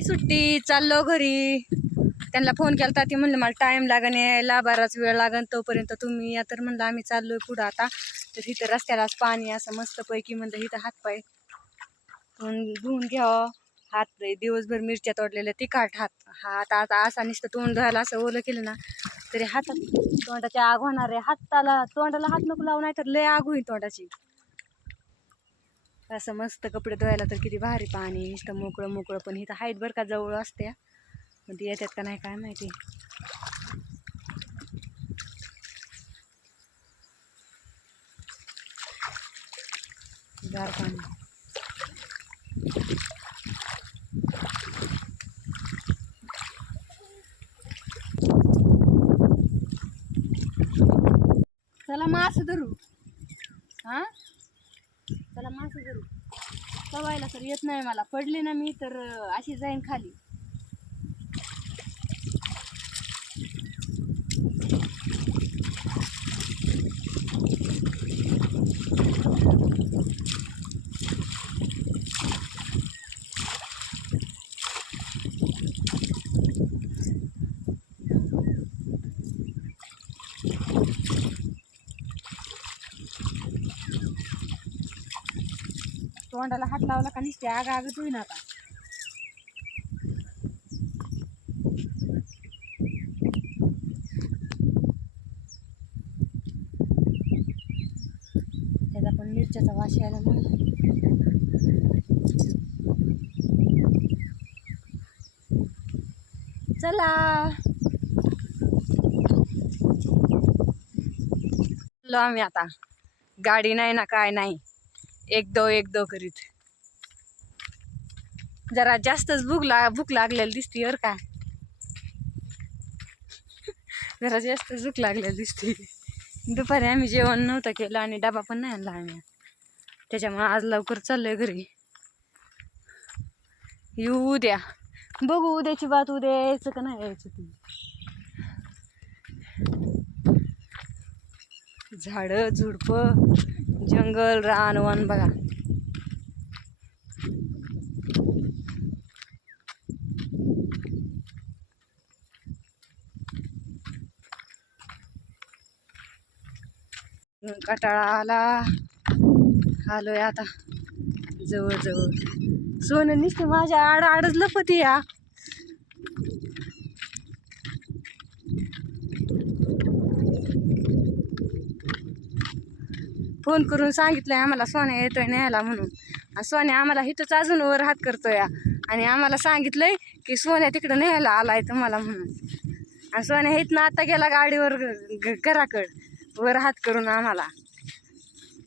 सुट्टी चाललो घरी. त्यांना फोन केला ती म्हणलं मला टाइम लागन यायला बराच वेळ लागन तोपर्यंत तुम्ही या. तर म्हणलं आम्ही चाललोय पुढं आता. तर इथं रस्त्यालाच पाणी असं मस्तपैकी म्हणलं इथं हातपाय धुवून धुवून घ्यावं. हात दिवसभर मिरच्या तोडलेल्या तिखट हात हात आता असा नुसतं तोंड धुवायला असं ओलं केलं ना तरी हातात तोंडाची आग होणार आहे. हाताला तोंडाला हात नको लावू नाही तर लय आग होईल तोंडाची. असं मस्त कपडे धुवायला तर किती भारी पाणी नुसतं मोकळं मोकळं पण इथं हाईट बरं का जवळ असते पण ती येतात का नाही काय माहिती. गार पाणी. चला मास धरू. हां? त्याला मासे धरू. सवायला सर येत नाही मला. पडले ना मी तर अशी जाईन खाली. तोंडाला हात लावला का नुसते आग आगच होईन आता. त्याचा पण मिरच्याचा वास यायला लागला. चला. आम्ही आता. गाडी नाही ना काय नाही. एक दो एक दो करीत. जरा जास्तच भूक ला भूक लागलेली दिसती बरं का. जरा जास्तच भूक लागलेली दिसते. दुपारी आम्ही जेवण नव्हतं केलं आणि डबा पण नाही आणला आम्ही. त्याच्यामुळे आज लवकर चाललोय घरी. येऊ उद्या. बघू उद्याची बात उद्या यायचं का नाही यायचं ती. झाडं झुडपं. जंगल रान वन बघा. कटाळा आला. आलोय आता. जवळ जवळ सोनं निसते माझ्या आड आडच लपती या. फोन करून सांगितलं आहे आम्हाला सोन्या येतोय न्यायला म्हणून. आणि सोन्या आम्हाला इथंच अजून वर हात करतोय. आणि आम्हाला सांगितलंय की सोन्या तिकडं न्यायला आलाय तुम्हाला म्हणून. आणि सोन्या इथनं आता गेला गाडीवर ग- ग- घराकड. वर हात करून आम्हाला.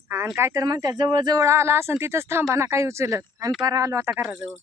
आणि काय तर म्हणतात जवळजवळ आला असं तिथंच थांबा ना काही उचलत. आम्ही पार आलो आता घराजवळ.